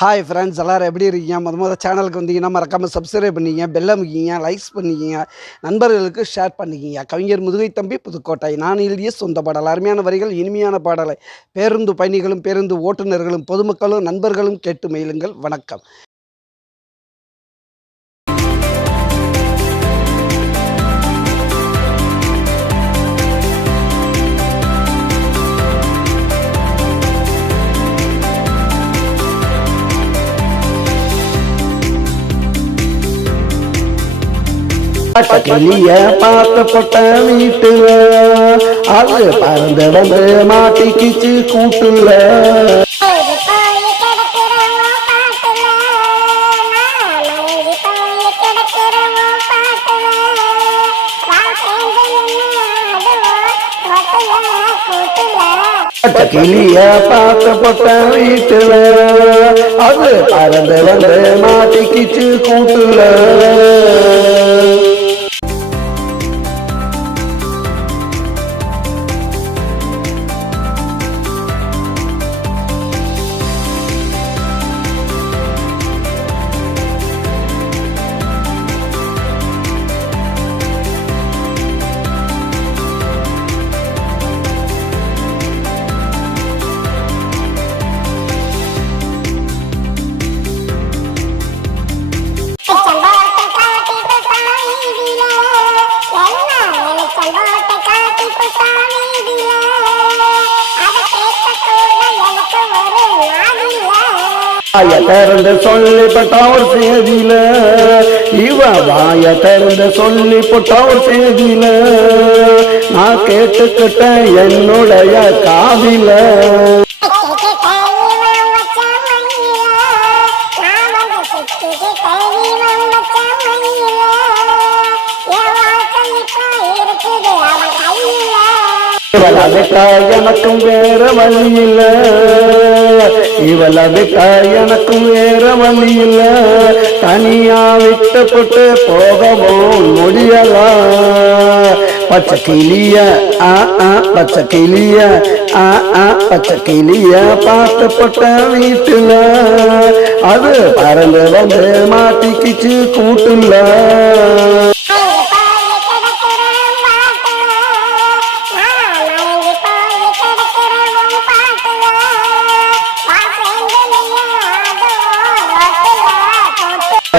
Hi friends எல்லாரும் எப்படி இருக்கீங்க? மொதல் சேனலுக்கு வந்தீங்கன்னா மறக்காமல் சப்ஸ்கிரைப் பண்ணிக்கிங்க, பெல் அமுக்கிங்க, லைக்ஸ் பண்ணிக்கிங்க, நண்பர்களுக்கு ஷேர் பண்ணிக்கிங்க. கவிஞர் முதுகை தம்பி புதுக்கோட்டை. நான் எழுதிய சொந்த பாடல். அருமையான வரிகள், இனிமையான பாடலை பேருந்து பயணிகளும் பேருந்து ஓட்டுநர்களும் பொதுமக்களும் நண்பர்களும் கேட்டு மகிழுங்கள். வணக்கம். பட்டக்கிளிய பார்த்த பொட்ட வீட்டுல அது பறந்து வந்து மாட்டிக்கிச்சு கூட்டுல. பட்டக்கிளிய பார்த்த பொட்ட வீட்டுல அது பறந்து வந்து மாட்டிக்கிச்சு கூட்டுல. வாய திறந்து சொல்லிப்பட்ட ஒரு செய்தியில இவ வாய திறந்து சொல்லிப்பட்ட ஒரு செய்தியில நான் கேட்டுக்கிட்டேன் என்னுடைய காதில. இவளவிட்டா எனக்கும் வேற வழி இல்ல, இவளவிட்டா எனக்கும் வேற வழி இல்ல, தனியா விட்டுப்பட்டு போகவும் முடியலா. பச்சை கிளிய பச்சை கிளிய பச்சை கிளிய பார்த்துப்பட்ட வீட்டுல அது பறந்து வந்து மாட்டிக்கிச்சு கூட்டுல.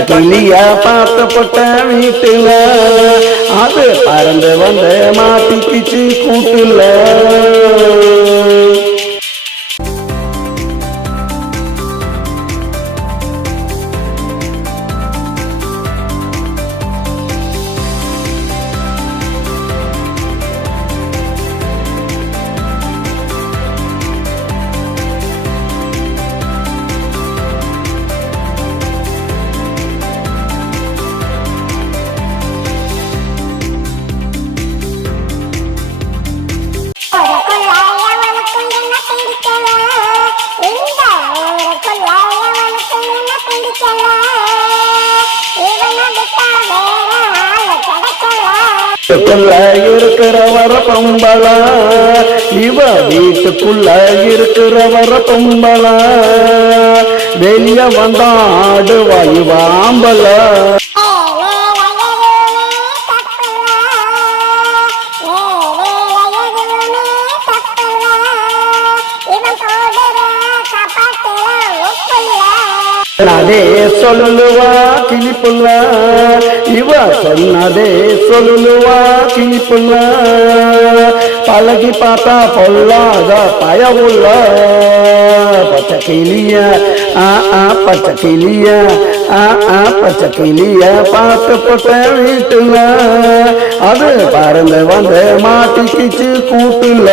கிளிய பார்க்கப்பட்ட வீட்டுல அது பறந்து வந்து மாட்டிக்கிச்சு கூட்டுல. வீட்டுக்குள்ள இருக்கிற வர பொம்பளா இவ வீட்டுக்குள்ள இருக்கிற வர பொம்பளா வெளிய வந்தா ஆடுவா இவ ஆம்பளா. அதே சொல்லுவா கிளிப்புள்ள இவ சொன்னதே சொல்லுவா கிளிப்புள்ள பழகி பார்த்தா பொல்லாத பயவுள்ள. பச்சை கிளிய பச்சை கிளிய பச்சை கிளிய பார்த்து போட்ட வீட்டுல அது பறந்து வந்து மாட்டிக்கிச்சு கூட்டுல.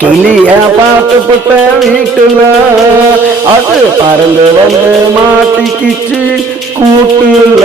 கிளிய பார்த்துப்பட்ட வீட்டுல அது பறந்து வந்து மாட்டிக்கிச்சு கூட்டுல.